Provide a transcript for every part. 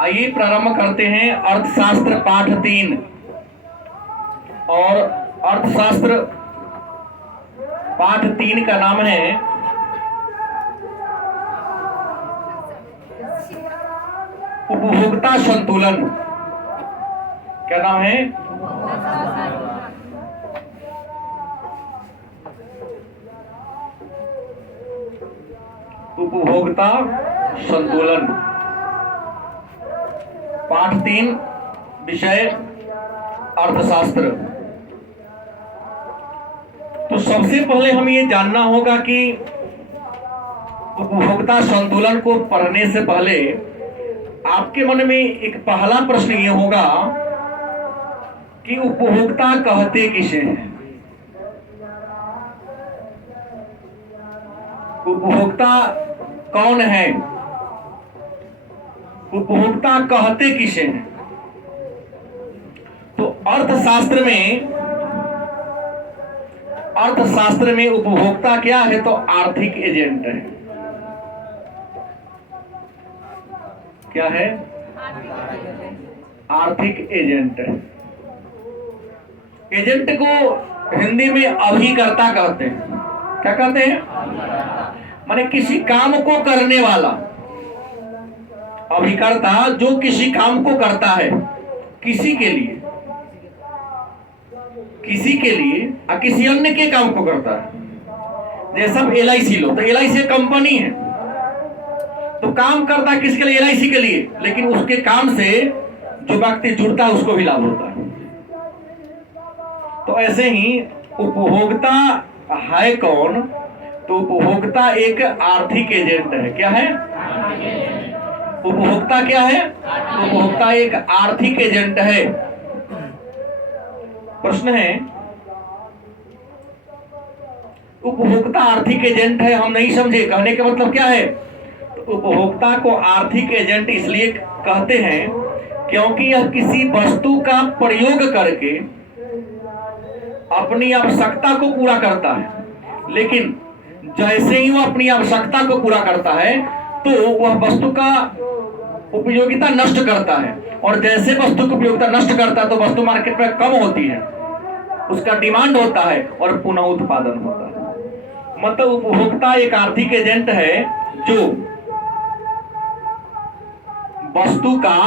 आइए प्रारंभ करते हैं अर्थशास्त्र पाठ 3 और अर्थशास्त्र पाठ 3 का नाम है उपभोक्ता संतुलन। क्या नाम है? उपभोक्ता संतुलन। पाठ 3 विषय अर्थशास्त्र। तो सबसे पहले हम ये जानना होगा कि उपभोक्ता संतुलन को पढ़ने से पहले आपके मन में एक पहला प्रश्न ये होगा कि उपभोक्ता कहते किसे हैं? उपभोक्ता कौन है? उपभोक्ता कहते किसे हैं? तो अर्थशास्त्र में उपभोक्ता क्या है? तो आर्थिक एजेंट है। क्या है? आर्थिक एजेंट है। एजेंट को हिंदी में अभिकर्ता कहते हैं। क्या कहते हैं? माने किसी काम को करने वाला। अभिकर्ता जो किसी काम को करता है किसी के लिए और किसी अन्य के काम को करता है। जैसे अब LIC लो, तो LIC कंपनी है, तो काम करता है किसके लिए? LIC के लिए, लेकिन उसके काम से जो व्यक्ति जुड़ता है उसको भी लाभ होता है। तो ऐसे ही उपभोक्ता है कौन? तो उपभोक्ता एक आर्थिक एजेंट है। क्या है? उपभोक्ता क्या है? उपभोक्ता एक आर्थिक एजेंट है। प्रश्न है, उपभोक्ता आर्थिक एजेंट है, हम नहीं समझे। कहने का मतलब क्या है? तो उपभोक्ता को आर्थिक एजेंट इसलिए कहते हैं क्योंकि यह किसी वस्तु का प्रयोग करके अपनी आवश्यकता को पूरा करता है, लेकिन जैसे ही वह अपनी आवश्यकता को पूरा करता है तो वह वस्तु का उपयोगिता नष्ट करता है, और जैसे वस्तु की उपयोगिता नष्ट करता है तो वस्तु मार्केट में कम होती है, उसका डिमांड होता है और पुनः उत्पादन होता है। मतलब उपभोक्ता एक आर्थिक एजेंट है जो वस्तु का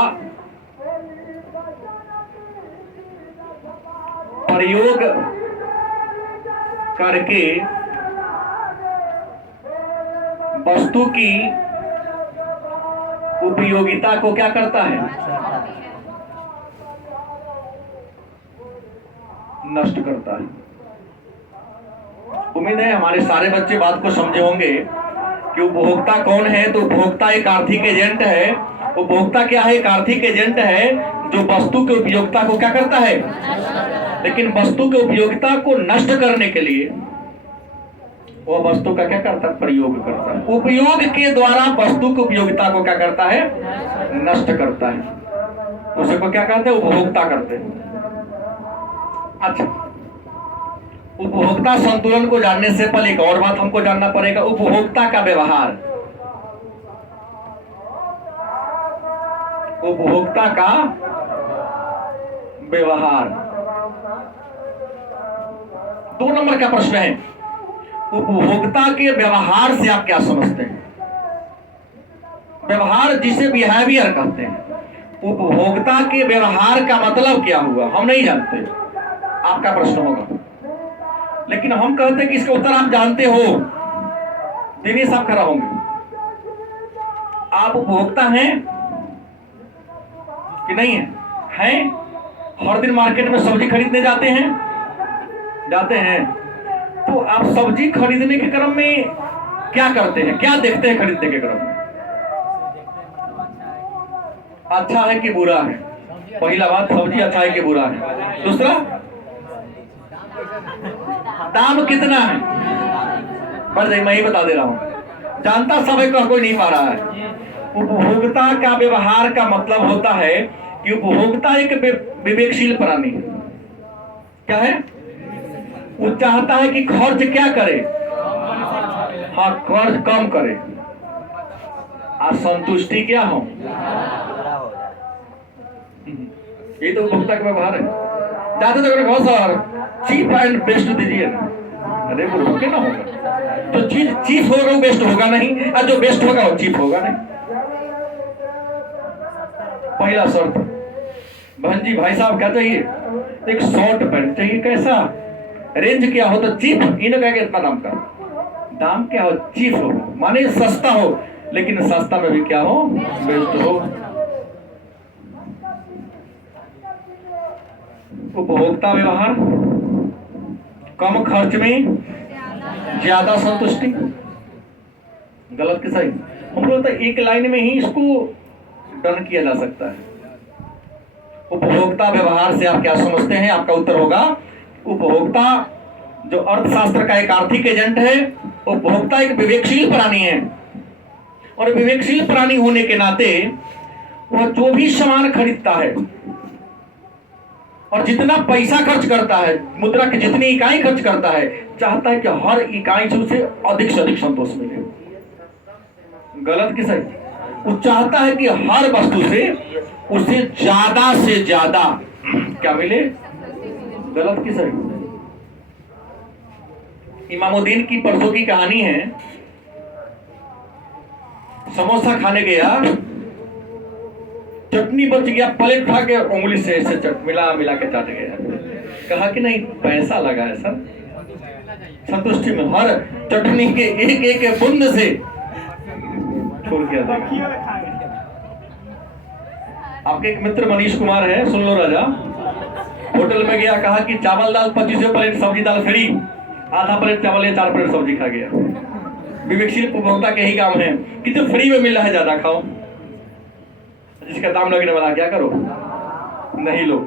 प्रयोग करके वस्तु की उपयोगिता को क्या करता है? नष्ट करता है। उम्मीद है हमारे सारे बच्चे बात को समझे होंगे कि उपभोक्ता कौन है। तो उपभोक्ता एक आर्थिक एजेंट है। उपभोक्ता क्या है? एक आर्थिक एजेंट है जो वस्तु के उपयोगिता को क्या करता है? लेकिन वस्तु के उपयोगिता को नष्ट करने के लिए वह वस्तु का क्या करता है? प्रयोग करता है। उपयोग के द्वारा वस्तु की उपयोगिता को क्या करता है? नष्ट करता है। उसे को क्या कहते हैं? उपभोक्ता करते हैं। अच्छा, उपभोक्ता संतुलन को जानने से पहले एक और बात हमको जानना पड़ेगा, उपभोक्ता का व्यवहार। उपभोक्ता का व्यवहार 2 नंबर का प्रश्न है। उपभोक्ता के व्यवहार से आप क्या समझते हैं? व्यवहार जिसे बिहेवियर कहते हैं। उपभोक्ता के व्यवहार का मतलब क्या हुआ? हम नहीं जानते। आपका प्रश्न होगा, लेकिन हम कहते हैं कि इसका उत्तर आप जानते हो। दिनेश आप खड़ा होंगे। आप उपभोक्ता हैं कि नहीं है? हैं? हर दिन मार्केट में सब्जी खरीदने जाते हैं? जाते हैं। तो आप सब्जी खरीदने के क्रम में क्या करते हैं? क्या देखते हैं खरीदने के क्रम में? अच्छा है कि बुरा है? पहला बात, सब्जी अच्छा है कि बुरा है। दूसरा, दाम कितना है? बस मैं ही बता दे रहा हूं, जानता सब है, कोई नहीं पा रहा है। उपभोक्ता का व्यवहार का मतलब होता है कि उपभोक्ता एक विवेकशील प्राणी है। क्या है? वो चाहता है कि खर्च क्या करे? हाँ, खर्च कम करे। और संतुष्टि क्या हो। ये तो उपभोक्ता का व्यवहार है। ज्यादा तो कहो सर चीप एंड बेस्ट दीजिए, अरे वो रुके ना होगा, तो चीज चीप होगा वो बेस्ट होगा नहीं, और जो बेस्ट होगा वो चीप होगा नहीं। पहला शर्त, बहन जी भाई साहब क्या चाहिए, एक शॉर्ट पैंट चाहिए, कैसा रेंज क्या हो, तो चीप, इन्हें कहेंगे इतना दाम का, दाम क्या हो, चीप हो माने सस्ता हो, लेकिन सस्ता में भी क्या हो, बेस्ट हो। उपभोक्ता व्यवहार, कम खर्च में ज्यादा संतुष्टि। गलत कि सही? हम लोग तो एक लाइन में ही इसको डन किया जा सकता है। उपभोक्ता व्यवहार से आप क्या समझते हैं? आपका उत्तर होगा उपभोक्ता जो अर्थशास्त्र का एक आर्थिक एजेंट है, उपभोक्ता एक विवेकशील प्राणी है, और विवेकशील प्राणी होने के नाते वह जो भी सामान खरीदता है और जितना पैसा खर्च करता है, मुद्रा की जितनी इकाई खर्च करता है, चाहता है कि हर इकाई से उसे अधिक संतोष मिले। गलत कि सही? वो चाहता है कि हर वस्तु से उसे ज्यादा से ज्यादा क्या मिले। गलत कि सही? इमामुद्दीन की परसों की कहानी है, समोसा खाने गया, चटनी बच गया, प्लेट उठा के उंगली से ऐसे मिला के चाट गया। कहा कि नहीं पैसा लगा है सर, संतुष्टि में हर चटनी के एक एक बूंद से छोड़ किया देगा। आपके एक मित्र मनीष कुमार है, सुन लो राजा, होटल में गया, कहा कि चावल दाल 25 प्लेट, सब्जी दाल फ्री, आधा प्लेट चावल या 4 प्लेट सब्जी खा गया। विवेकशील उपभोक्ता के ही काम है कि जो फ्री में मिल रहा है ज्यादा खाओ, जिसका दाम लगने वाला क्या करो, नहीं लो।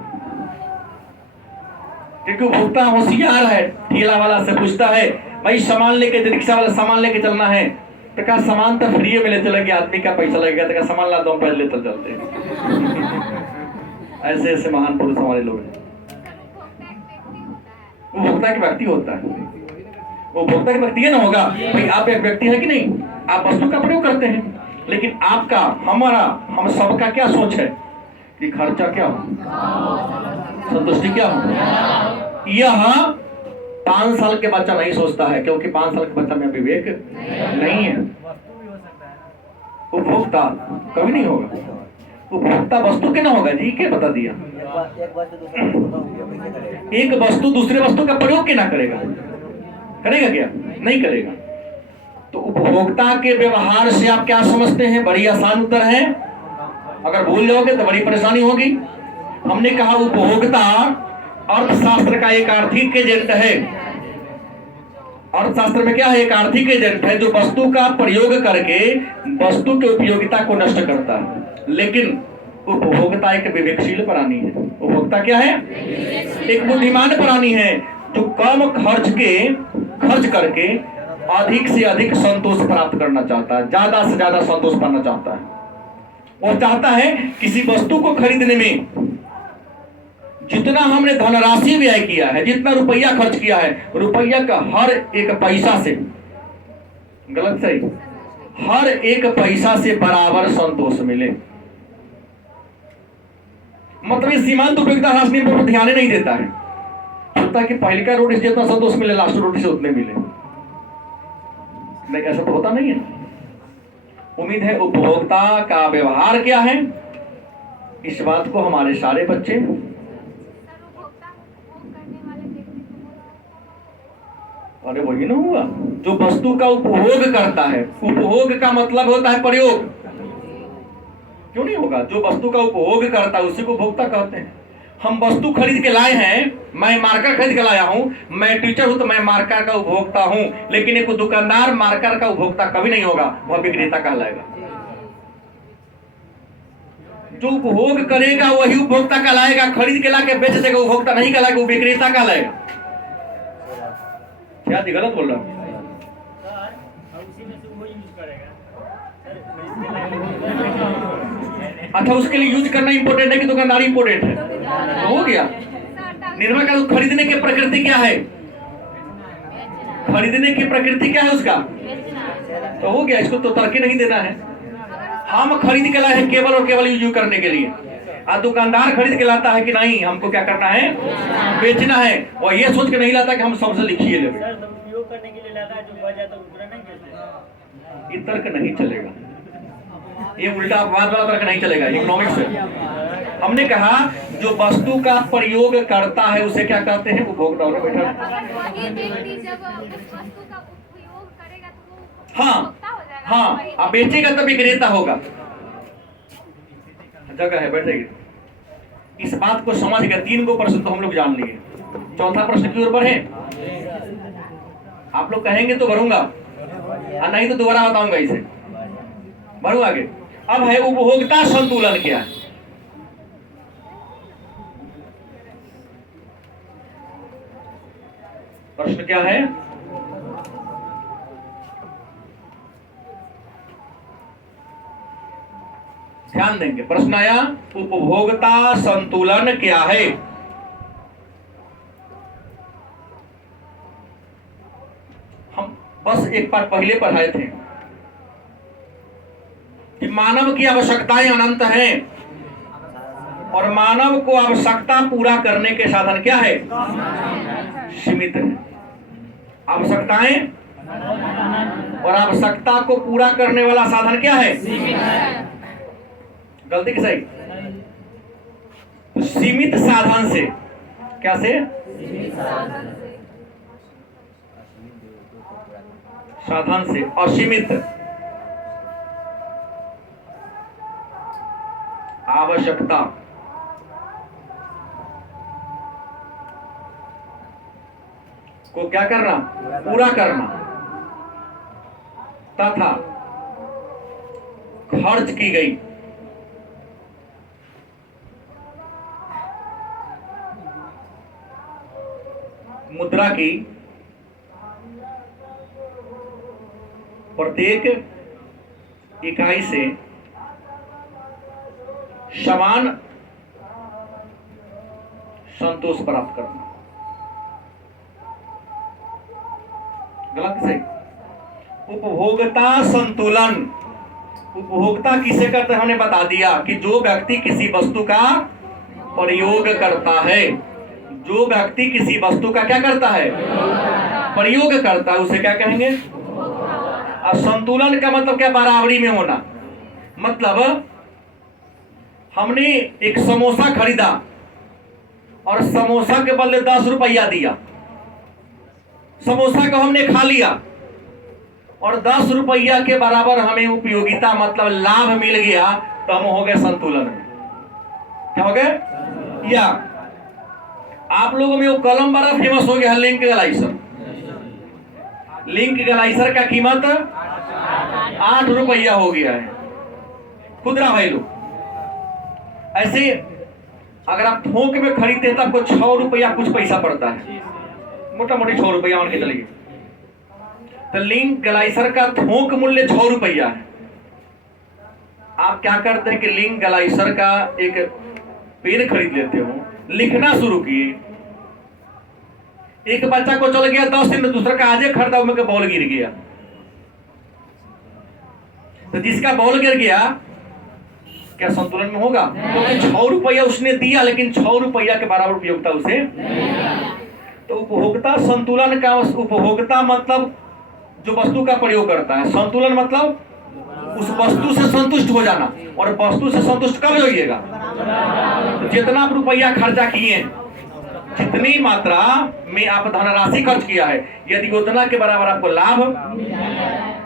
क्योंकि उपभोक्ता होशियार है, ठेला वाला से पूछता है भाई सामान लेके, रिक्शा वाला सामान लेके चलना है, तो क्या सामान तो फ्री में ले चलेंगे, आदमी का पैसा लगेगा, तो क्या सामान ला दो पैसे ले चलते। ऐसे ऐसे महान पुरुष हमारे लोग हैं। उपभोक्ता के व्यक्ति होता है, वो उपभोक्ता के व्यक्ति ना होगा भाई, आप एक व्यक्ति है कि नहीं, आप वस्तु का प्रयोग करते हैं, लेकिन आपका, हमारा, हम सबका क्या सोच है कि खर्चा क्या हो, संतुष्टि क्या हो। यह 5 साल के बच्चा नहीं सोचता है, क्योंकि 5 साल के बच्चा में विवेक नहीं है। उपभोक्ता कभी नहीं होगा, उपभोक्ता वस्तु के ना होगा जी, क्या बता दिया, एक वस्तु दूसरे वस्तु का प्रयोग के ना करेगा, करेगा क्या, नहीं करेगा। तो उपभोक्ता के व्यवहार से आप क्या समझते हैं? बड़ी आसान उत्तर है, अगर भूल जाओगे तो बड़ी परेशानी होगी। हमने कहा उपभोक्ता अर्थशास्त्र का एक आर्थिक एजेंट है। अर्थशास्त्र में क्या है? एक आर्थिक एजेंट है जो वस्तु का प्रयोग करके वस्तु के उपयोगिता को नष्ट करता है। लेकिन उपभोक्ता एक विवेकशील प्राणी है। उपभोक्ता क्या है? एक बुद्धिमान प्राणी है जो कम खर्च करके अधिक से अधिक संतोष प्राप्त करना चाहता है, ज्यादा से ज्यादा संतोष पाना चाहता है। वो चाहता है किसी वस्तु को खरीदने में जितना हमने धनराशि व्यय किया है, जितना रुपया खर्च किया है, रुपया का हर एक पैसा से, गलत सही, हर एक पैसा से बराबर संतोष मिले। मतलब इस सीमांत उपयोगिता ह्रास नियम पर ध्यान नहीं देता है, सोचता है कि पहले का रोटी से जितना संतोष मिले लास्ट रोटी से उतने मिले। नहीं, ऐसा तो होता नहीं है। उम्मीद है उपभोक्ता का व्यवहार क्या है, इस बात को हमारे सारे बच्चे, अरे वही ना हुआ जो वस्तु का उपभोग करता है। उपभोग का मतलब होता है प्रयोग, क्यों नहीं होगा? जो वस्तु का उपभोग करता है उसी को उपभोक्ता कहते हैं। हम वस्तु खरीद के लाए हैं, मैं मार्कर खरीद के लाया हूं, मैं टीचर हूं तो मैं मार्कर का उपभोक्ता हूं, लेकिन एक दुकानदार मार्कर का उपभोक्ता कभी नहीं होगा, वह विक्रेता कहलाएगा। जो उपभोग करेगा वही उपभोक्ता कहलाएगा, खरीद के लाके बेच देगा उपभोक्ता नहीं कहलाएगा, वो विक्रेता कहलाएगा। क्या गलत बोल रहा हूं? अच्छा, उसके लिए यूज करना इंपॉर्टेंट है कि दुकानदारी इंपॉर्टेंट है? तो हो गया। निर्भर का खरीदने की प्रकृति क्या है, खरीदने की प्रकृति क्या है उसका, तो हो गया। इसको तो तर्क नहीं देना है। हम खरीद के लाए हैं केवल और केवल यूज करने के लिए, और दुकानदार खरीद के लाता है कि नहीं हमको क्या करना है, बेचना है, और ये सोच के नहीं लाता कि हम सबसे लिखिए ले, उपयोग करने के लिए लाता है, जो बचा तो दूसरा नहीं करते। ये तर्क नहीं चलेगा, ये उल्टा अपवाद वाला तर्क नहीं चलेगा इकोनॉमिक्स से। हमने कहा जो वस्तु का प्रयोग करता है उसे क्या कहते हैं, उपभोक्ता। और बेटा वही व्यक्ति जब उस वस्तु का उपयोग करेगा तो वो हाँ उपभोक्ता हो जाएगा। हाँ, अब बेचेगा तब विक्रेता होगा। जगह है बैठेगी, इस बात को समझ गए। 3 गो प्रश्न तो हम लोग जान लिए, चौथा प्रश्न की ओर बढ़े। आप लोग कहेंगे तो भरूंगा, और नहीं तो दोबारा बताऊंगा इसे, बढ़ो आगे। अब है उपभोक्ता संतुलन क्या है। प्रश्न क्या है, ध्यान देंगे। प्रश्न आया उपभोक्ता संतुलन क्या है। हम बस एक पाठ पहले पढ़ाए थे कि मानव की आवश्यकताएं अनंत हैं और मानव को आवश्यकता पूरा करने के साधन क्या है, सीमित है। आवश्यकताएं और आवश्यकता को पूरा करने वाला साधन क्या है, गलती की सही, तो सीमित साधन से, क्या से, साधन से असीमित आवश्यकता को क्या करना, पूरा करना, तथा खर्च की गई मुद्रा की प्रत्येक इकाई से समान संतोष प्राप्त करना। गलत सही, उपभोक्ता संतुलन, उपभोक्ता किसे करते हैं हमने बता दिया कि जो व्यक्ति किसी वस्तु का प्रयोग करता है, जो व्यक्ति किसी वस्तु का क्या करता है, प्रयोग करता है, उसे क्या कहेंगे। और संतुलन का मतलब क्या, बराबरी में होना। मतलब हमने एक समोसा खरीदा और समोसा के बदले 10 रुपया दिया, समोसा को हमने खा लिया और 10 रुपया के बराबर हमें उपयोगिता मतलब लाभ मिल गया, तो हम हो गए संतुलन में। क्या हो गए, या आप लोगों में वो कलम बड़ा फेमस हो गया है, लिंक ग्लाइसर। लिंक ग्लाइसर का कीमत 8 रुपया हो गया है, खुदरा भाई लोग। ऐसे अगर आप थोक में खरीदते तो आपको 6 रुपया कुछ पैसा पड़ता है, मोटा मोटी 6 रुपया मान के चलिए। तो लिंक ग्लाइसर का थोक मूल्य 6 रुपया है। आप क्या करते हैं कि लिंक ग्लाइसर का एक पेन खरीद लेते हो, लिखना शुरू किए, एक बच्चा को चल गया 10 दिन, दूसरा का आजे खरीदा, उनमें बॉल गिर गया। तो जिसका बॉल गिर गया क्या संतुलन में होगा, क्योंकि 6 रुपया उसने दिया लेकिन 6 रुपया के बराबर उपयोगिता उसे। तो उपभोक्ता संतुलन का, उपभोक्ता मतलब जो वस्तु का प्रयोग करता है, संतुलन मतलब उस वस्तु से संतुष्ट हो जाना। और वस्तु से संतुष्ट कब होइएगा, तो जितना आप रुपया खर्चा किए, जितनी मात्रा में आप धनराशि खर्च किया है, यदि उतना के बराबर आपको लाभ,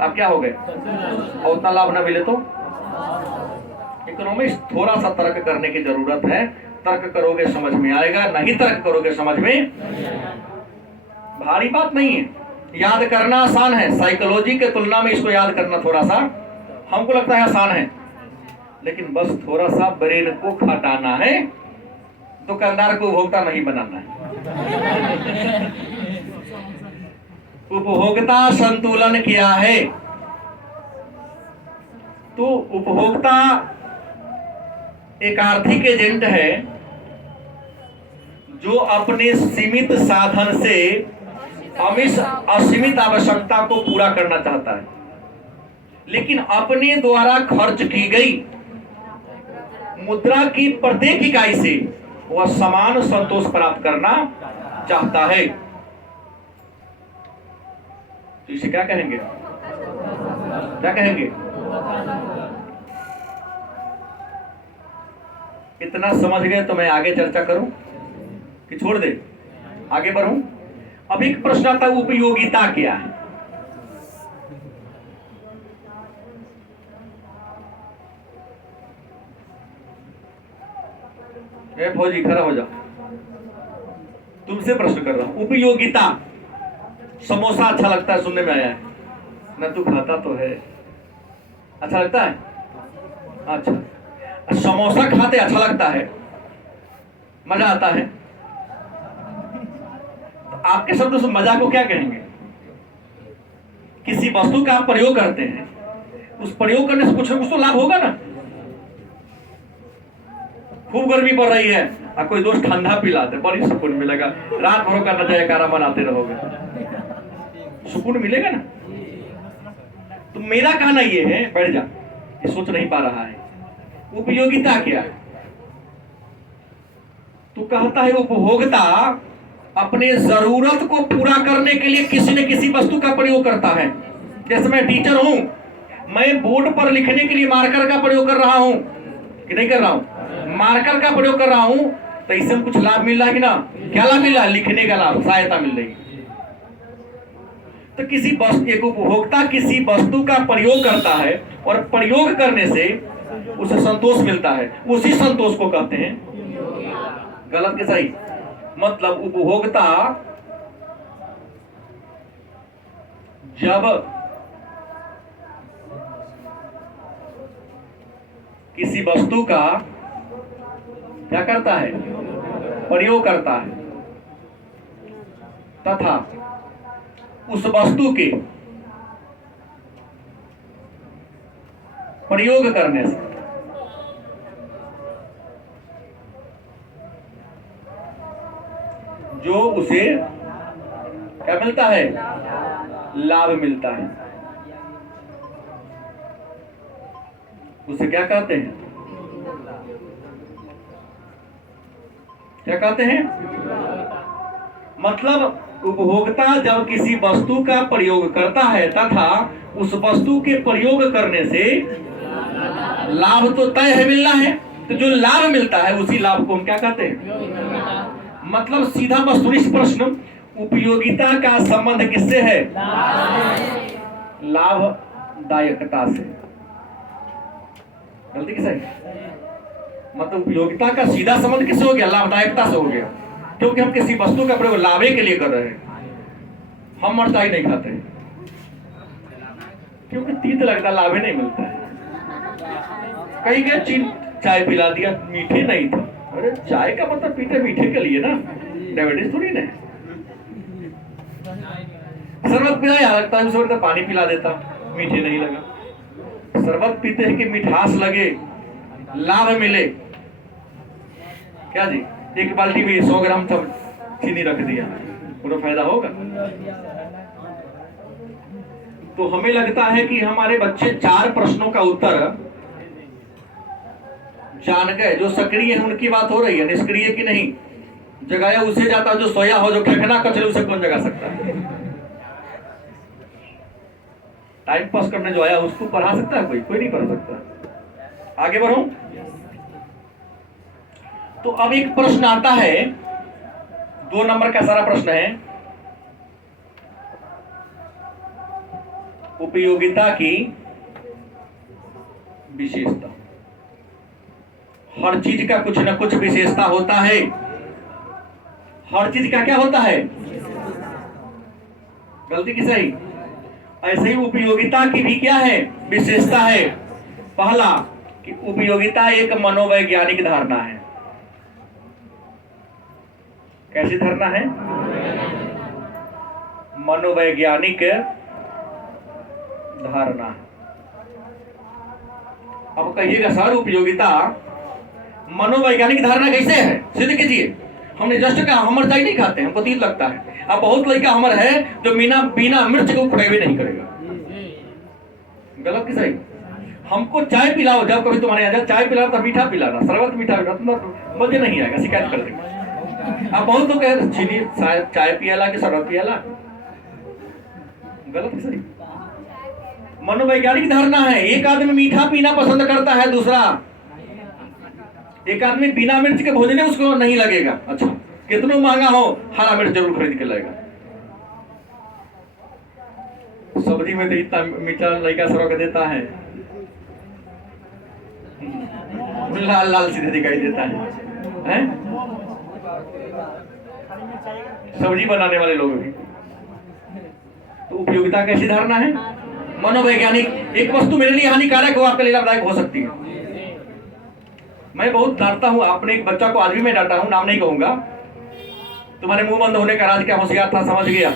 आप क्या हो गए, और उतना लाभ ना मिले तो। इकोनॉमिक्स थोड़ा सा तर्क करने की जरूरत है, तर्क करोगे समझ में आएगा, नहीं तर्क करोगे समझ में, भारी बात नहीं है, याद करना आसान है। साइकोलॉजी के तुलना में इसको याद करना थोड़ा सा हमको लगता है आसान है, लेकिन बस थोड़ा सा ब्रेन को खटाना है, दुकानदार को उपभोक्ता नहीं बनाना है। उपभोक्ता संतुलन क्या है, तो उपभोक्ता एक आर्थिक एजेंट है जो अपने सीमित साधन से असीमित आवश्यकता को पूरा करना चाहता है। लेकिन अपने द्वारा खर्च की गई मुद्रा की प्रत्येक इकाई से वह समान संतोष प्राप्त करना चाहता है। तो इसे क्या कहेंगे? क्या कहेंगे? इतना समझ गए तो मैं आगे चर्चा करूं कि छोड़ दे? आगे बढ़ूं? अब एक प्रश्न आता है, उपयोगिता क्या है? फौजी खड़ा हो जा, तुमसे प्रश्न कर रहा हूं। उपयोगिता। समोसा अच्छा लगता है, सुनने में आया है ना? तू खाता तो है, अच्छा लगता है? अच्छा, समोसा खाते अच्छा लगता है, मजा आता है, तो आपके शब्दों से मजा को क्या कहेंगे? किसी वस्तु का आप प्रयोग करते हैं, उस प्रयोग करने से कुछ ना कुछ तो लाभ होगा ना। खूब गर्मी पड़ रही है और कोई दोस्त ठंडा पिला दे, बड़ी सुकून मिलेगा। रात भर का जयकारा मनाते रहोगे, सुकून मिलेगा ना। तो मेरा कहना ये है, बैठ जा, ये सोच नहीं पा रहा है। उपयोगिता क्या है? तो कहता है उपभोक्ता अपने जरूरत को पूरा करने के लिए किसी न किसी वस्तु का प्रयोग करता है। जैसे मैं टीचर हूं, मैं बोर्ड पर लिखने के लिए मार्कर का प्रयोग कर रहा हूं कि नहीं कर रहा हूं? मार्कर का प्रयोग कर रहा हूं, तो इससे कुछ लाभ मिल रहा है कि ना? क्या लाभ मिल रहा है? लिखने का लाभ, सहायता मिल रही है। तो किसी वस्तु, एक उपभोक्ता किसी वस्तु का प्रयोग करता है और प्रयोग करने से उसे संतोष मिलता है, उसी संतोष को कहते हैं। गलत के सही? मतलब उपभोक्ता जब किसी वस्तु का क्या करता है? प्रयोग करता है, तथा उस वस्तु के प्रयोग करने से जो उसे क्या मिलता है? लाभ मिलता है, उसे क्या कहते हैं? क्या कहते हैं? मतलब उपभोक्ता जब किसी वस्तु का प्रयोग करता है तथा उस वस्तु के प्रयोग करने से लाभ तो तय है, मिलना है, तो जो लाभ मिलता है उसी लाभ को हम क्या कहते हैं? मतलब सीधा वस्तुनिष्ठ प्रश्न, उपयोगिता का संबंध किससे है? लाभदायकता से। गलती किसे? मतलब उपयोगिता का सीधा संबंध किससे हो गया? लाभदायकता से हो गया, क्योंकि हम किसी वस्तु का प्रयोग लाभे के लिए कर रहे हैं। हम मिर्चाई नहीं खाते क्योंकि तीत लगता, लाभे नहीं मिलता है। कहीं गए चीन चाय पिला दिया, मीठे नहीं था। अरे चाय का मतलब पीते मीठे के लिए ना, डायबिटीज थोड़ी ना। शरबत पिलाया लगता है, उसमें पानी पिला देता, मीठे नहीं लगा। शरबत पीते हैं कि मिठास लगे, लाभ मिले। क्या जी? एक बाल्टी में 100 ग्राम सब चीनी रख दिया, पूरा फायदा होगा? तो हमें लगता है कि हमारे बच्चे 4 प्रश्नों का उत्तर जान गए। जो सक्रिय है उनकी बात हो रही है, निष्क्रिय की नहीं। जगाया उसे जाता, जो सोया हो, जो खेखना कचरे, उसे कौन जगा सकता है? टाइम पास करने जो आया उसको पढ़ा सकता है कोई? कोई नहीं पढ़ा सकता। आगे बढ़ो। तो अब एक प्रश्न आता है, 2 नंबर का सारा प्रश्न है, उपयोगिता की विशेषता। हर चीज का कुछ न कुछ विशेषता होता है। हर चीज का क्या होता है? गलती की सही? ऐसे ही उपयोगिता की भी क्या है? विशेषता है। पहला कि उपयोगिता एक मनोवैज्ञानिक धारणा है। कैसी धारणा है? मनोवैज्ञानिक धारणा। अब कहिएगा सर उपयोगिता मनोवैज्ञानिक धारणा कैसे है? सिद्ध कीजिए। हमने जस्ट कहा हम मिर्चाई नहीं खाते, हमको तीत लगता है। अब बहुत लड़का हमर है जो बिना मिर्च को खड़े नहीं करेगा। गलत कि सही? हमको चाय पिलाओ, जब कभी तुम्हारे यहाँ चाय पिलाओ तो मीठा पिलाना, शरबत मीठा पिलाना, तो मजे नहीं आएगा, शिकायत कर देंगे। आप बहुत लोग कह चीनी चाय पियाला कि शरबत पियाला, गलत कि सही? मनोवैज्ञानिक धारणा है, एक आदमी मीठा पीना पसंद करता है, दूसरा एक आदमी बिना मिर्च के भोजन उसको नहीं लगेगा अच्छा, कितना महंगा हो हरा मिर्च जरूर खरीद के लाएगा। सब्जी में तो इतना मीठा लड़का सरों देता है, लाल लाल सीधे दिखाई देता है? सब्जी बनाने वाले लोग भी। तो उपयोगिता कैसी धारणा है? मनोवैज्ञानिक, एक वस्तु मेरे लिए हानिकारक हो आपके लिए लाभदायक हो सकती है। मैं बहुत डांटता हूं, अपने एक बच्चा को आज भी मैं डांटा हूं, नाम नहीं कहूंगा। तुम्हारे मुंह बंद होने का राज क्या, होशियार था, समझ गया।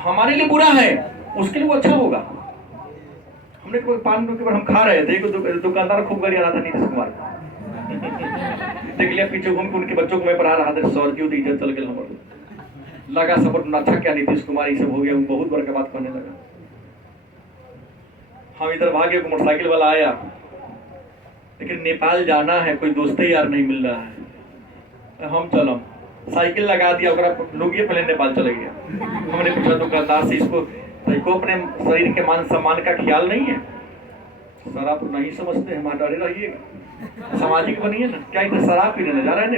हमारे लिए बुरा है, उसके लिए वो अच्छा होगा। हमने पान के बाद हम खा रहे थे, दुकानदार खूब गाड़ी आ रहा था नीतीश कुमार देख लिया, पीछे घूम के उनके बच्चों को मैं पढ़ा रहा था, सर क्यों इज्जत चल गया हमारे लगा सपोर्ट अच्छा क्या नीतीश कुमार ये सब हो गया, बहुत बड़ा बात करने लगा। हम इधर भागे, मोटरसाइकिल वाला आया, लेकिन नेपाल जाना है, कोई दोस्त यार नहीं मिल रहा है, हम चलो साइकिल लगा दिया, लोग ये पहले नेपाल चले गया। हमने पूछा दुकानदार से, इसको अपने शरीर के मान सम्मान का ख्याल नहीं है? सर आप नहीं समझते, हमारे डरे रहिएगा, सामाजिक बनिए ना। क्या इधर शराब पीने जा रहा है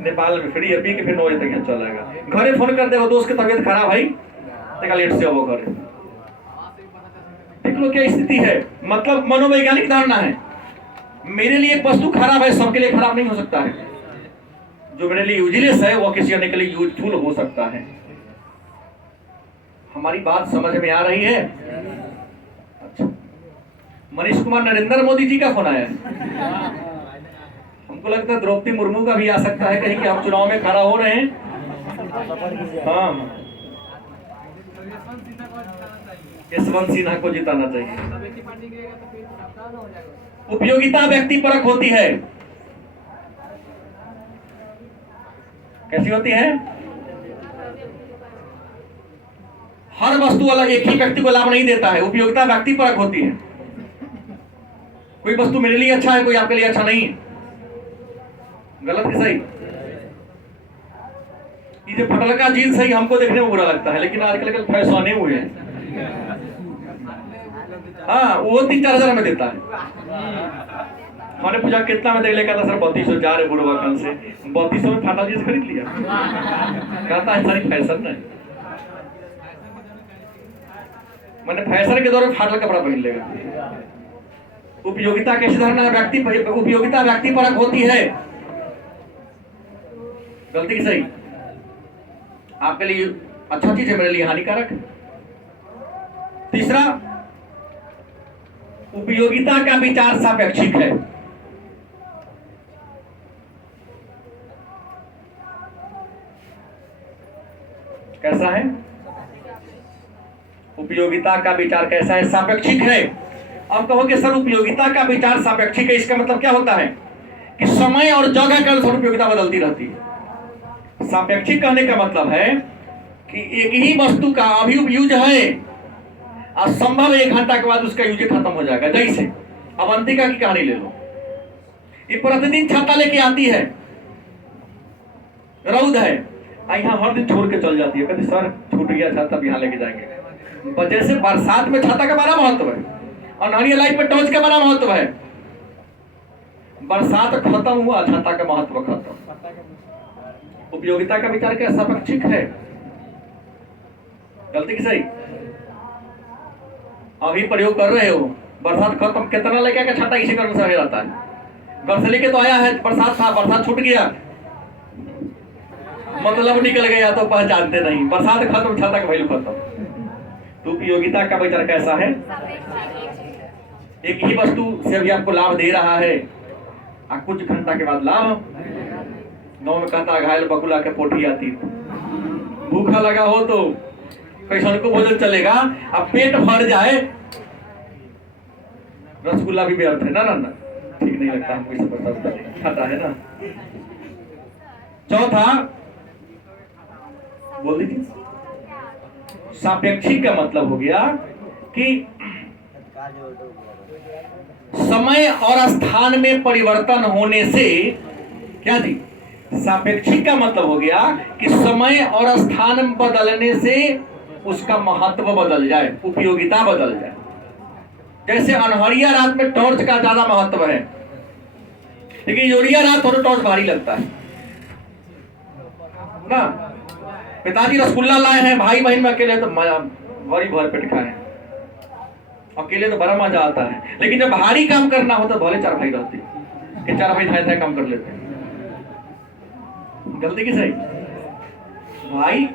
नेपाल में फ्री है, पी के फिर 9 बजे तक यहाँ चलेगा। घरे फोन कर देगा, दोस्त की तबीयत खराब भाई, देखा लेट से वो घरे। देख लो क्या स्थिति है, मतलब मनोवैज्ञानिक धारणा है, मेरे लिए एक वस्तु खराब है, सबके लिए खराब नहीं हो सकता है। जो मेरे लिए यूजलेस है वो किसी अन्य के लिए यूजफुल हो सकता है। हमारी बात समझ में आ रही है? अच्छा, मनीष कुमार नरेंद्र मोदी जी का फोन आया है। हमको लगता है द्रौपदी मुर्मू का भी आ सकता है कहीं कि हम चुनाव में खड़ा हो रहे हैं। हाँ, यशवंत सिन्हा को जिताना चाहिए। उपयोगिता व्यक्तिपरक होती है। कैसी होती है? हर वस्तु वाला एक ही व्यक्ति को लाभ नहीं देता है, उपयोगिता व्यक्तिपरक होती है। कोई वस्तु मेरे लिए अच्छा है, कोई आपके लिए अच्छा नहीं है, गलत कि सही? ये जो फटलका जीन्स है हमको देखने में बुरा लगता है, लेकिन आजकल फैशने हुए हैं। हाँ, वो 3-4 हजार में देता है। हमने पूछा कितना में देख, कहता सर 3200 जा रहे बुढ़वा खान से, 3200 में फाटा जींस खरीद लिया। कहता है सारी फैशन है, मैंने फैशन के दौर में फाटल कपड़ा पहन लेगा। उपयोगिता कैसी धारणा है? उपयोगिता व्यक्तिपरक होती है। गलती की सही? आपके लिए अच्छा चीज है, मेरे लिए हानिकारक। तीसरा, उपयोगिता का विचार सापेक्षिक है। कैसा है? उपयोगिता का विचार कैसा है? सापेक्षिक है। अब कहोगे सर उपयोगिता का विचार सापेक्षिक है, इसका मतलब क्या होता है कि समय और जगह के अनुसार उपयोगिता बदलती रहती है। सापेक्षिक कहने का मतलब है कि एक ही वस्तु का अभी यूज है और संभव 1 घंटा के बाद उसका यूज खत्म हो जाएगा। जैसे अवंतिका की कहानी ले लो, ये प्रतिदिन छाता लेके आती है, रौद है, यहाँ हर दिन छोड़ के चल जाती है, कहती सर छूट गया छाता, अब यहाँ लेके जाएंगे। जैसे बरसात में छाता का बड़ा महत्व है और नारियल लाइट में टॉर्च का बड़ा महत्व है। बरसात खत्म हुआ, छाता का महत्व खत्म। उपयोगिता का विचार क्या? सापेक्षिक है। गलती की सही? अभी प्रयोग कर रहे हो, बरसात खत्म, कितना लेके आकर छाता इसी कारण से जाता है। घर से लेके तो आया है, बरसात था, बरसात छूट गया, मतलब निकल गया तो पहचानते नहीं, बरसात खत्म, छाता का वैल्यू खत्म। तो उपयोगिता का विचार कैसा है? एक ही वस्तु से भी आपको लाभ दे रहा है, कुछ घंटा के बाद लाभ। गाँव में कहता घायल बकुला के पोठी आती, भूखा लगा हो तो कैसन को भोजन चलेगा, अब पेट भर जाए रसगुल्ला भी व्यर्थ है ना, ना ठीक नहीं लगता हमको, सब खाता है ना। चौथा बोल दीजिए। सापेक्षिक का मतलब हो गया कि समय और स्थान में परिवर्तन होने से, क्या जी, सापेक्षिक का मतलब हो गया कि समय और स्थान बदलने से उसका महत्व बदल जाए, उपयोगिता बदल जाए। जैसे अनहरिया रात में टॉर्च का ज्यादा महत्व है, लेकिन जोड़िया रात थोड़ा टॉर्च भारी लगता है ना। पिताजी रसगुल्ला लाए हैं, भाई बहन में अकेले तो मजा भरी भर पेट खाए, अकेले तो बड़ा मजा आता है, लेकिन जब भारी काम करना हो तो भले चार भाई रहते कि चार भाई थाए थाए काम कर लेते हैं। गलती की सही भाई,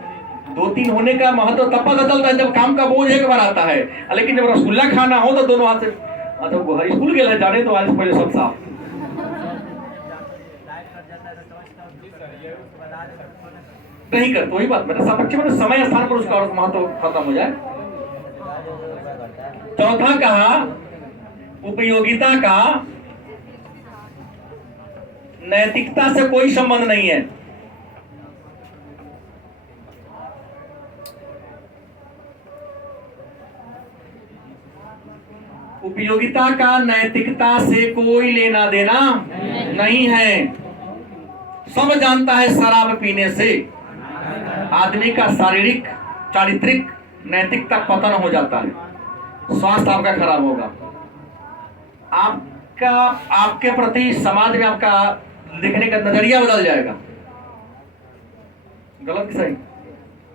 2-3 होने का महत्व तब पता चलता है जब काम का बोझ एक बार आता है, लेकिन जब रसगुल्ला खाना हो तो दोनों हाथ से। अच्छा वो स्कूल गए जाने तो आज पहले सब साफ नहीं करते, वही बात मैंने सापेक्ष मैंने समय स्थान पर उसका और महत्व खत्म हो जाए। चौथा कहा उपयोगिता का नैतिकता से कोई संबंध नहीं है। उपयोगिता का नैतिकता से कोई लेना देना नहीं है। सब जानता है शराब पीने से आदमी का शारीरिक चारित्रिक नैतिकता पतन हो जाता है, स्वास्थ्य आपका खराब होगा, आपका आपके प्रति समाज में आपका देखने का नजरिया बदल जाएगा। गलत सही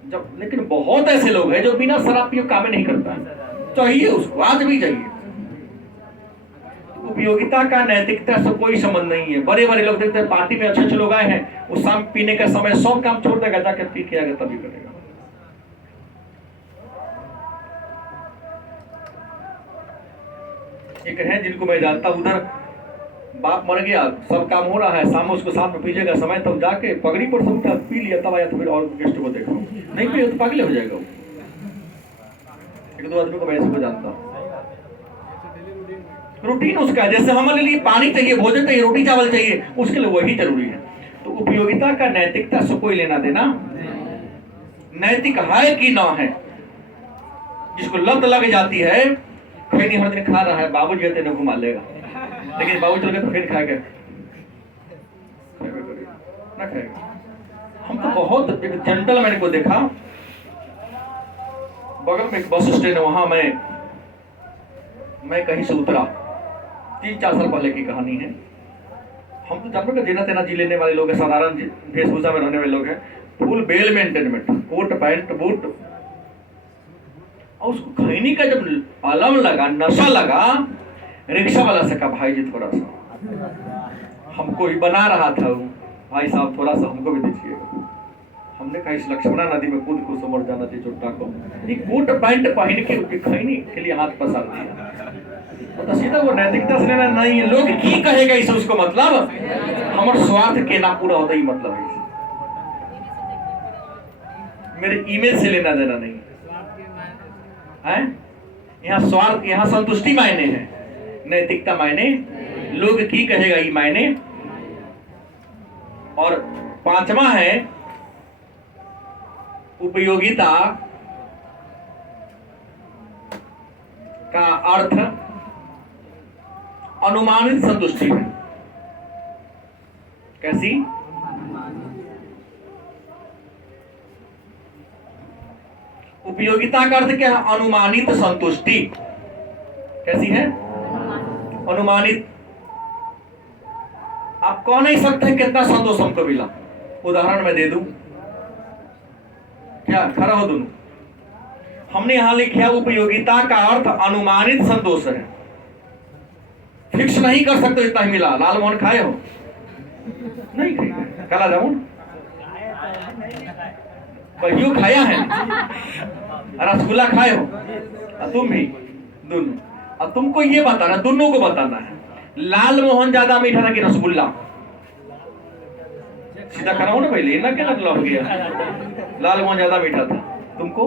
जब, लेकिन बहुत ऐसे लोग हैं जो बिना शराब पिए काम नहीं करता है, चाहिए उसको, आज भी चाहिए। उपयोगिता का नैतिकता से कोई संबंध नहीं है। बड़े बड़े लोग देखते हैं पार्टी में अच्छे अच्छे लोग आए हैं, उस शाम पीने का समय सब काम छोड़ देगा, जाकर पी के आएगा तभी करेगा। एक है जिनको मैं जानता, उधर बाप मर गया, सब काम हो रहा है, शाम में उसको साथ में पीछे का समय, तब जाके पगड़ी पर सब पी लिया, तब आया तो फिर और गेस्ट को देखो, नहीं पिए तो पागल हो जाएगा। एक दो आदमी को मैं ऐसे को जानता, रूटीन उसका, जैसे हमारे लिए पानी चाहिए, भोजन चाहिए, रोटी चावल चाहिए, उसके लिए वही जरूरी है। तो उपयोगिता का नैतिकता से कोई लेना देना, नैतिक है कि ना है। जिसको लत लग जाती है, खैनी हर दिन खा रहा है, बाबू जी कहते घुमा लेगा, लेकिन बाबू चल गए तो फिर खाएगा ना खाएगा। हम तो बहुत जेंटलमैन को देखा, बगल में एक बस स्टैंड है, वहां मैं कहीं से उतरा, 3-4 साल पहले की कहानी है। हम तो जानते हैं जेना तेना जी लेने वाले लोग हैं, साधारण वेशभूषा में रहने वाले लोग हैं, फुल बेल मेंटेनमेंट, कोट पैंट बूट, और उसको खैनी का जब अलम लगा, नशा लगा, रिक्शा वाला से कहा भाई जी थोड़ा सा हमको ही बना रहा था, भाई साहब थोड़ा सा हमको भी दीजिएगा। हमने कहा इस लक्ष्मणा नदी में कूद को समर जाना चाहिए चोटा को, एक कोट पैंट पहन के खैनी के लिए हाथ पसार दिया। तो सीधा वो नैतिकता से लेना नहीं है, लोग की कहेगा इसे, उसको मतलब हमारे स्वार्थ के ना पूरा होता ही मतलब है, मेरे इमेज से लेना देना नहीं है। यहाँ स्वार्थ, यहाँ संतुष्टि मायने है, नैतिकता मायने लोग की कहेगा ये मायने। और 5वां है उपयोगिता का अर्थ अनुमानित संतुष्टि है। कैसी? उपयोगिता का अर्थ क्या है? अनुमानित संतुष्टि। कैसी है? अनुमानित। आप कह नहीं सकते कितना संतोष हमको मिला। उदाहरण मैं दे दूं, क्या खरा हो दोनों? हमने यहां लिखा उपयोगिता का अर्थ अनुमानित संतोष है, फिक्स नहीं कर सकते इतना ही मिला। लाल मोहन खाए हो? नहीं खाए। काला जामुन कहियो खाया है? रसगुल्ला खाए हो? तुम भी दोनों। अब तुमको ये बताना, दोनों को बताना है, लाल मोहन ज्यादा मीठा था कि रसगुल्ला? सीधा कराओ ना पहले, ना क्या मतलब हो गया? लाल मोहन ज्यादा मीठा था, तुमको?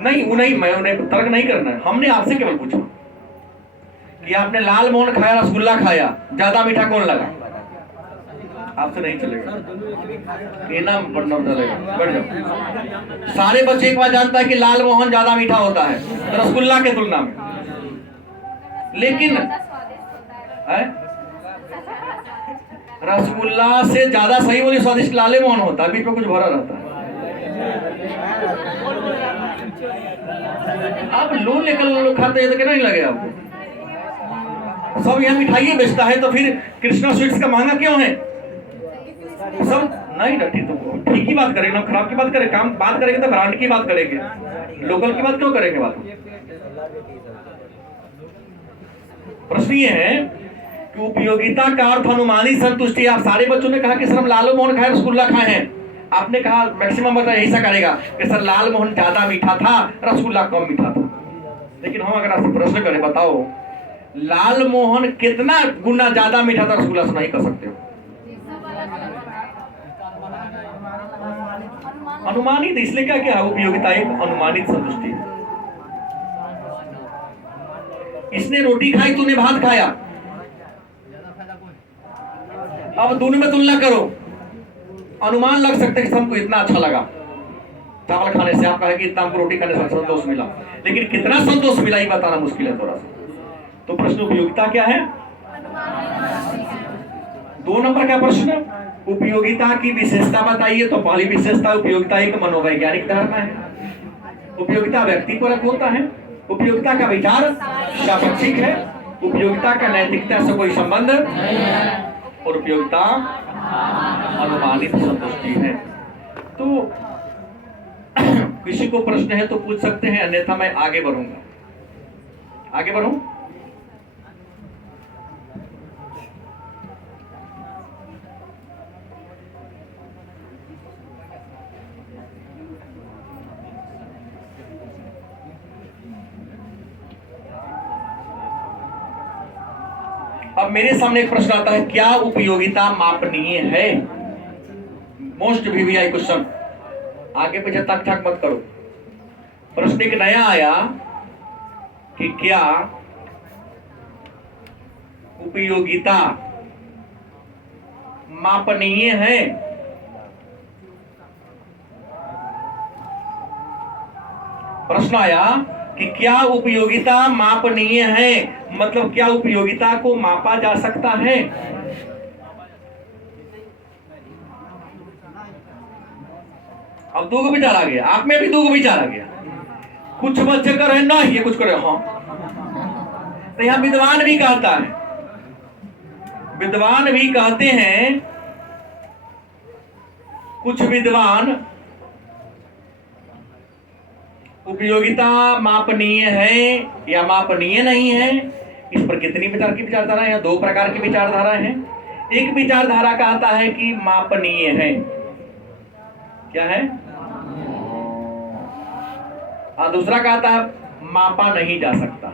नहीं, वो नहीं, मैं उन्हें तर्क नहीं करना है। हमने आपसे केवल पूछा कि आपने लाल मोहन खाया, रसगुल्ला खाया, ज्यादा मीठा कौन लगा? आपसे नहीं चलेगा, ये नाम पढ़ना चलेगा, बैठ जाओ। सारे बच्चे एक बात जानता है कि लाल मोहन ज्यादा मीठा होता है रसगुल्ला के तुलना में, लेकिन ज़्यादा स्वादिष्ट होता है। रसगुल्ला से ज्यादा सही बोली स्वादिष्ट लाले मोहन होता है, बीच में कुछ भरा रहता है। आप लोन लेकर लोग खाते हैं तो क्या नहीं लगे आपको? सब यहाँ मिठाई बेचता है तो फिर कृष्णा स्वीट्स का महंगा क्यों है? सब नहीं रखी तो ठीक ही बात करेंगे ना, खराब की बात करें, काम बात करेंगे तो ब्रांड की बात करेंगे, लोकल की बात क्यों करेंगे? बात प्रश्न ये है कि उपयोगिता का अर्थ अनुमानी संतुष्टि। आप सारे बच्चों ने कहा कि सर हम लाल मोहन खाए रसगुल्ला खाए हैं, आपने कहा मैक्सिमम बच्चा ऐसा करेगा कि सर लाल मोहन ज्यादा मीठा था रसगुल्ला कम मीठा था। लेकिन हम अगर आपसे प्रश्न करें, बताओ लाल मोहन कितना गुना ज्यादा मीठा था रसगुल्ला से, नहीं कर सकते हो। अनुमानित, इसलिए क्या क्या है उपयोगिता एक अनुमानित संतुष्टि है। इसने रोटी खाई, तूने भात खाया, अब दोनों में तुलना करो, अनुमान लग सकता है कि हमको इतना अच्छा लगा चावल खाने से, आप कहे कि इतना हमको रोटी खाने से संतोष मिला, लेकिन कितना संतोष मिला ये बताना मुश्किल है थोड़ा सा। तो प्रश्न उपयोगिता क्या है? 2 नंबर का प्रश्न, उपयोगिता की विशेषता बताइए। तो पहली विशेषता, उपयोगिता एक मनोवैज्ञानिक धारणा है। उपयोगिता व्यक्तिपरक होता है। उपयोगिता का विचार सापेक्षिक है। उपयोगिता का नैतिकता से कोई संबंध, और उपयोगिता अनुमानित संतुष्टि है। तो किसी को प्रश्न है तो पूछ सकते हैं, अन्यथा मैं आगे बढ़ूंगा। आगे बढ़ूं? अब मेरे सामने एक प्रश्न आता है, क्या उपयोगिता मापनीय है? मोस्ट वीवीआई क्वेश्चन, आगे पीछे तक ठाक मत करो। प्रश्न एक नया आया कि क्या उपयोगिता मापनीय है? प्रश्न आया कि क्या उपयोगिता मापनीय है, मतलब क्या उपयोगिता को मापा जा सकता है? अब 2 विचार आ गया, आप में भी 2 विचार आ गया। कुछ बच्चे कर रहे ना, ये कुछ करे हाँ। तो यहां विद्वान भी कहता है, विद्वान भी कहते हैं, कुछ विद्वान उपयोगिता मापनीय है या मापनीय नहीं है, इस पर कितनी प्रकार की विचारधारा है? 2 प्रकार की विचारधारा है। एक विचारधारा कहता है कि मापनीय है। क्या है? और दूसरा कहता है मापा नहीं जा सकता।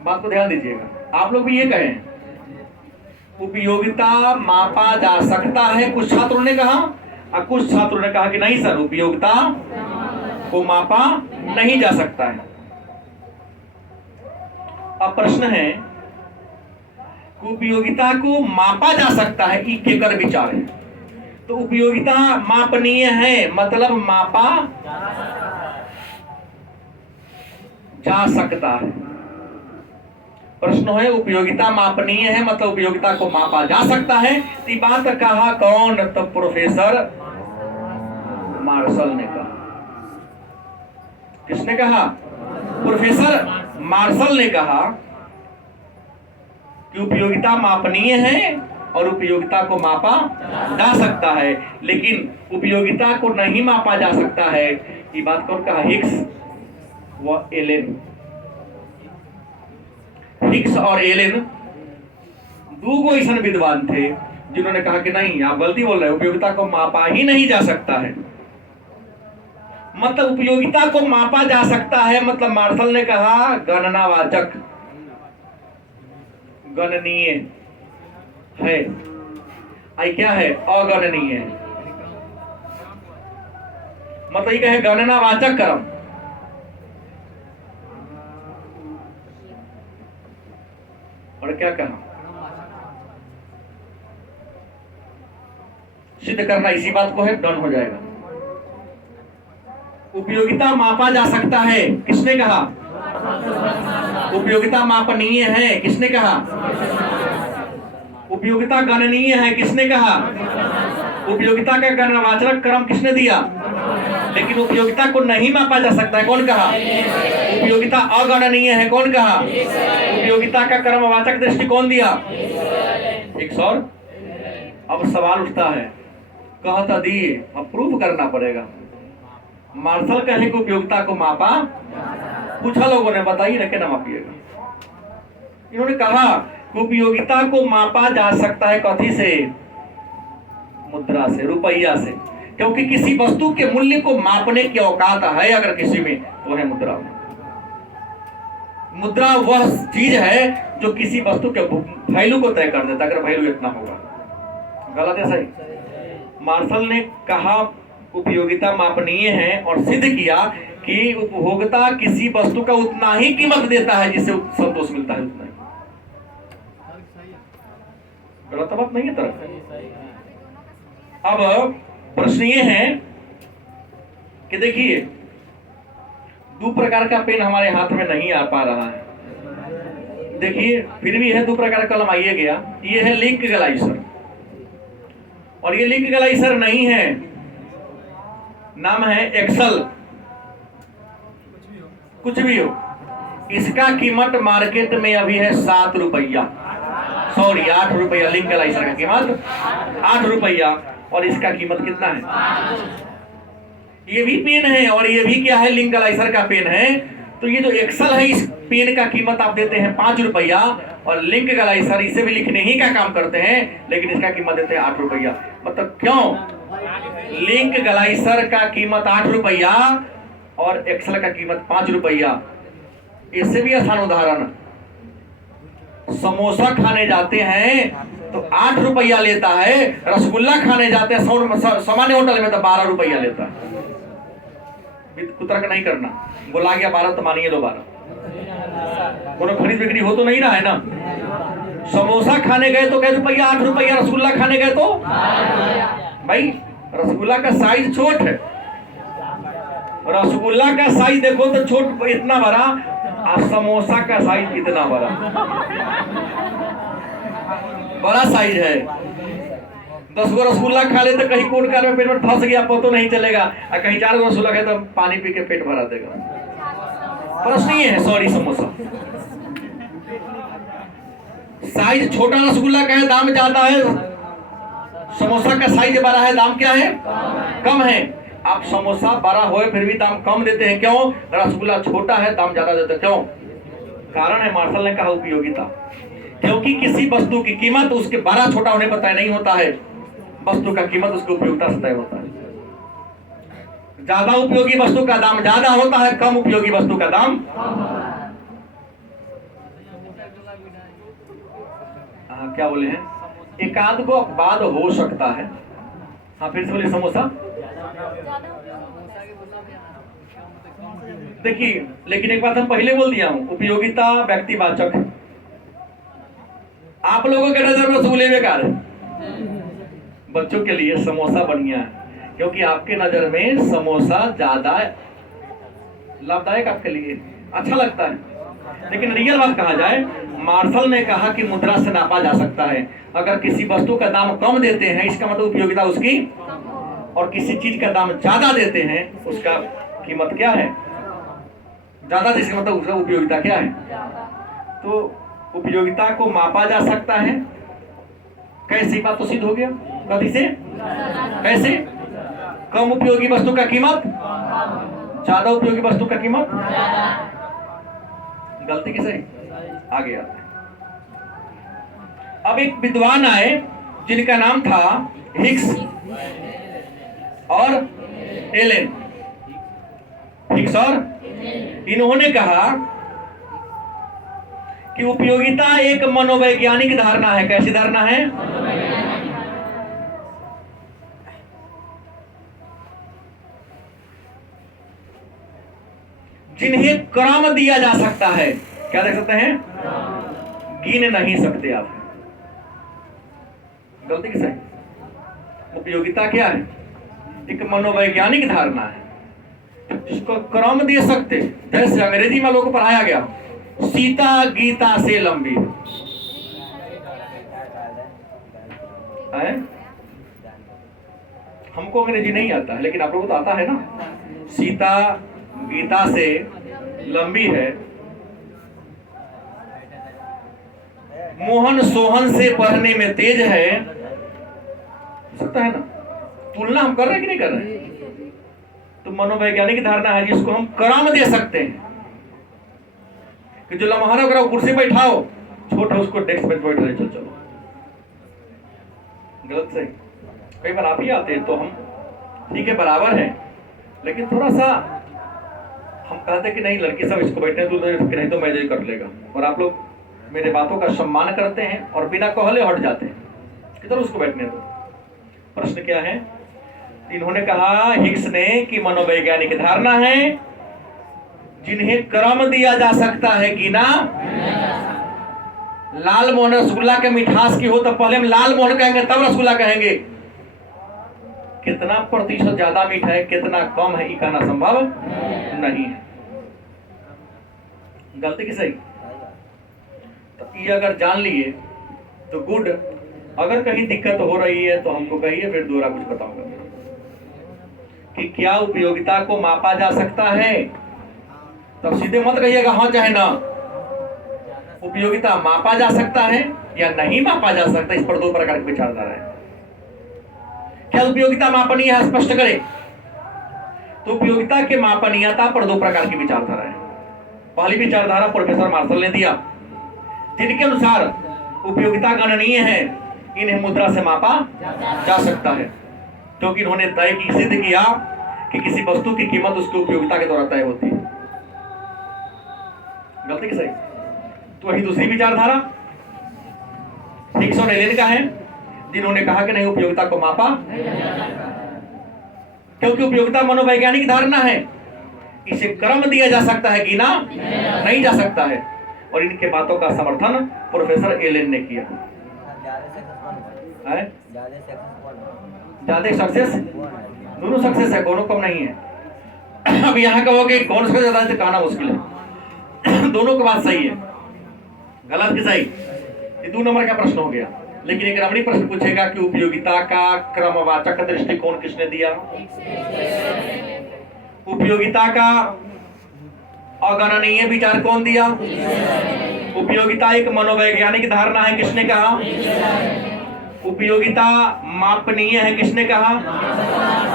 बात को ध्यान दीजिएगा, आप लोग भी ये कहें उपयोगिता मापा जा सकता है, कुछ छात्रों ने कहा, और कुछ छात्रों ने कहा कि नहीं सर उपयोगिता को मापा नहीं जा सकता है। अब प्रश्न है उपयोगिता को मापा जा सकता है, ये केकर विचार है? तो उपयोगिता मापनीय है मतलब मापा जा सकता है। प्रश्न है उपयोगिता मापनीय है मतलब उपयोगिता को मापा जा सकता है। तो ये बात कहा कौन? तो प्रोफेसर मार्शल ने कहा। किसने कहा? प्रोफेसर मार्शल ने कहा कि उपयोगिता मापनीय है और उपयोगिता को मापा जा सकता है, लेकिन उपयोगिता को नहीं मापा जा सकता है। ये बात कौन कहा? हिग्स व एलेन। हिग्स और एलेन 2 ऐसे विद्वान थे जिन्होंने कहा कि नहीं आप गलती बोल रहे हैं, उपयोगिता को मापा ही नहीं जा सकता है। मतलब उपयोगिता को मापा जा सकता है मतलब मार्शल ने कहा गणनावाचक, गणनीय है। आई क्या है? अगणनीय है। मतलब ये कहे गणनावाचक क्रम। क्या कहा? सिद्ध करना इसी बात को है, डन हो जाएगा। उपयोगिता मापा जा सकता है, किसने कहा? उपयोगिता मापनीय है, किसने कहा? उपयोगिता गणनीय है, किसने कहा? उपयोगिता का गणवाचक क्रम किसने दिया? लेकिन उपयोगिता को नहीं मापा जा सकता है, कौन कहा? उपयोगिता अगणनीय है, कौन कहा? उपयोगिता का क्रमवाचक दृष्टिकोण दिया। एक सौ। अब सवाल उठता है, कहता दिए, अब प्रूफ करना पड़ेगा। मार्शल कहे कि उपयोगिता को मापा, पूछा लोगों ने, बताइए ना क्या मापिएगा? इन्होंने कहा कि उपयोगिता को मापा जा सकता है, कथी से? मुद्रा से, रुपया से। क्योंकि किसी वस्तु के मूल्य को मापने की औकात है अगर किसी में, तो है मुद्रा। मुद्रा वह चीज है जो किसी वस्तु के वैल्यू को तय कर देता है, अगर वैल्यू इतना होगा। गलत है, सही? मार्शल ने कहा उपयोगिता मापनीय है और सिद्ध किया कि उपभोक्ता किसी वस्तु का उतना ही कीमत देता है जिससे संतोष मिलता है, उतना ही। गलत बात नहीं है तरफ। अब प्रश्न ये है कि देखिए, दो प्रकार का पेन हमारे हाथ में नहीं आ पा रहा है। देखिए, फिर भी है दो प्रकार का कलम आइए गया। ये है लिंक ग्लाइसर और ये लिंक ग्लाइसर नहीं है, नाम है एक्सल, कुछ भी हो। इसका कीमत मार्केट में अभी है 7 रुपया, सॉरी 8 रुपया। लिंक ग्लाइसर का कीमत 8 रुपया और इसका कीमत कितना है? ये भी पेन है और ये भी क्या है? लिंक ग्लाइसर का पेन है। तो ये जो एक्सल है, इस पेन का कीमत आप देते हैं 5 रुपया और लिंक ग्लाइसर इसे भी लिखने ही का काम करते हैं, लेकिन इसका कीमत देते हैं 8 रुपया। मतलब क्यों? लिंक ग्लाइसर का कीमत 8 रुपया और एक्सल का कीमत 5 रुपया। इससे भी आसान उदाहरण, समोसा खाने जाते हैं तो 8 रुपया लेता है, रसगुल्ला खाने जाते हैं सामान्य होटल में तो 12 रुपया लेता है। कुतर्क नहीं करना, बोला गया 12 तो मानिए लो 12। कोनो खरीद बिक्री हो तो नहीं रहा है ना। समोसा खाने गए तो क्या रुपया? 8 रुपया। रसगुल्ला खाने गए तो भाई, रसगुल्ला का साइज छोट है, रसगुल्ला का साइज देखो तो छोट इतना बड़ा, और समोसा का साइज इतना बड़ा, बड़ा साइज है। 10 गो रसगुल्ला खा ले तो कहीं कोट काल में पेट में फंस गया पतो नहीं चलेगा, और कहीं 4 गो रसगुल्ला खाए तो पानी पी के पेट भरा देगा। प्रश्न ये है, सॉरी, समोसा साइज छोटा रसगुल्ला का है, दाम ज्यादा है। समोसा का साइज बड़ा है, दाम क्या है? कम है। आप समोसा बड़ा होए फिर भी दाम कम देते हैं, क्यों? रसगुल्ला छोटा है, दाम ज्यादा देते हैं, क्यों? कारण है, मार्शल ने कहा उपयोगिता। क्योंकि किसी वस्तु की कीमत उसके बड़ा छोटा होने पर तय नहीं होता है, वस्तु का कीमत उसकी उपयोगिता से तय होता है। ज्यादा उपयोगी वस्तु का दाम ज्यादा होता है, कम उपयोगी वस्तु का दाम। क्या बोले हैं? एकाध को अपवाद हो सकता है। हाँ, फिर से बोलिए। समोसा देखिए, लेकिन एक बात हम पहले बोल दिया हूं, उपयोगिता व्यक्तिवाचक। आप लोगों के नजर में रसगुल्ले बेकार है, बच्चों के लिए समोसा बढ़िया है, क्योंकि आपके नजर में समोसा ज्यादा लाभदायक आपके लिए अच्छा लगता है। लेकिन रियल बात कहा जाए, मार्शल ने कहा कि मुद्रा से नापा जा सकता है। अगर किसी वस्तु का दाम कम देते हैं, इसका मतलब उपयोगिता उसकी, और किसी चीज का दाम ज्यादा देते हैं, उसका कीमत क्या है? ज्यादा, जिसका मतलब उसका उपयोगिता क्या है? तो उपयोगिता को मापा जा सकता है। कैसी बात तो सिद्ध हो गया? कभी से कैसे? कम उपयोगी वस्तु का कीमत, ज्यादा उपयोगी वस्तु का कीमत। गलती की सही? आगे आते हैं। अब एक विद्वान आए जिनका नाम था हिक्स और एलेन। हिक्स और इन्होंने कहा कि उपयोगिता एक मनोवैज्ञानिक धारणा है। कैसी धारणा है? जिन्हें क्रम दिया जा सकता है। क्या देख सकते हैं? गिन नहीं सकते आप। गलती किस है? उपयोगिता क्या है? एक मनोवैज्ञानिक धारणा है जिसको क्रम दे सकते। जैसे अंग्रेजी में लोगों को पढ़ाया गया सीता गीता से लंबी है। हमको अंग्रेजी नहीं आता है लेकिन आप लोगों को तो आता है ना। सीता गीता से लंबी है, मोहन सोहन से पढ़ने में तेज है। सकता है ना? तुलना हम कर रहे हैं कि नहीं कर रहे? तो मनोवैज्ञानिक धारणा है जिसको हम क्रम दे सकते हैं कि जो लम्हारा वगैरह कुर्सी पे बैठाओ, छोटा उसको डेस्क पे बैठ रहे चलो। गलत सही। कई बार आप ही आते हैं तो हम ठीक है बराबर है, लेकिन थोड़ा सा हम कहते कि नहीं लड़की सब इसको बैठने दो, नहीं तो मैं जो कर लेगा। और आप लोग मेरे बातों का सम्मान करते हैं और बिना कहले हट जाते हैं कि चलो उसको बैठने दो। प्रश्न क्या है? इन्होंने कहा हिग्स ने कि मनोवैज्ञानिक धारणा है जिन्हें क्रम दिया जा सकता है कि ना। लाल मोहन रसगुल्ला के मिठास की हो तो पहले हम लाल मोहन कहेंगे तब रसगुल्ला कहेंगे। कितना प्रतिशत ज्यादा मीठा है कितना कम है ये कहना संभव नहीं है। गलती की सही? तो ये अगर जान लिए तो गुड। अगर कहीं दिक्कत हो रही है तो हमको कहिए, फिर दोबारा कुछ बताऊंगा कि क्या उपयोगिता को मापा जा सकता है। तब सीधे मत कहिएगा हाँ चाहे ना। उपयोगिता मापा जा सकता है या नहीं मापा जा सकता, इस पर दो प्रकार की विचारधारा है। क्या उपयोगिता मापनीय है? स्पष्ट करें। तो उपयोगिता के मापनीयता पर दो प्रकार की विचारधारा है। पहली विचारधारा प्रोफेसर मार्शल ने दिया, जिनके अनुसार उपयोगिता गणनीय है, इन्हें मुद्रा से मापा जा सकता है, क्योंकि इन्होंने तय की सिद्ध किया कि किसी वस्तु की कीमत उसकी उपयोगिता के द्वारा तय होती है। गलती की सही? तो वही दूसरी विचारधारा हिग्स और एलेन का है, जिन्होंने कहा कि नहीं उपयोगिता को मापा, क्योंकि उपयोगिता मनोवैज्ञानिक धारणा है, इसे क्रम दिया जा सकता है कि ना नहीं जा सकता है। और इनके बातों का समर्थन प्रोफेसर एलेन ने किया। ज्यादा सक्सेस दोनों सक्सेस है, दोनों कम नहीं है। अब यहाँ कहोगे कौन सा ज्यादा है, कहना मुश्किल है। दोनों की बात सही है। गलत की सही? ये 2 नंबर का प्रश्न हो गया। लेकिन एक रमणीय प्रश्न पूछेगा कि उपयोगिता का क्रमवाचक दृष्टिकोण किसने दिया? उपयोगिता का अगणनीय विचार कौन दिया? उपयोगिता एक मनोवैज्ञानिक धारणा है, किसने कहा? उपयोगिता मापनीय है, किसने कहा?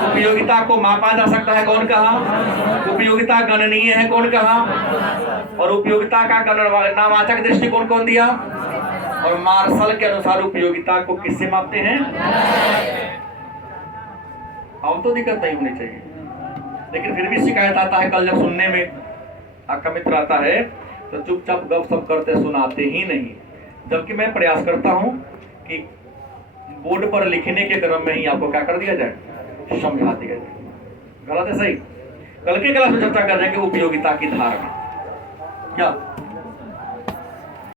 उपयोगिता को मापा जा सकता है, कौन कहा? उपयोगिता गणनीय है, कौन कहा? और उपयोगिता का गणनावाचक दृष्टिकोण कौन दिया? और मार्शल के अनुसार उपयोगिता को किससे मापते हैं? अब तो दिक्कत नहीं होनी चाहिए, लेकिन फिर भी शिकायत आता है। कल जब सुनने में आपका मित्र आता है तो चुपचाप गपशप करते सुनाते ही नहीं, जबकि मैं प्रयास करता हूं कि बोर्ड पर लिखने के क्रम में ही आपको क्या कर दिया जाए, समझा दिया जाए। गलत है सही? कल के क्लास में चर्चा कर जाएंगे उपयोगिता की धारणा क्या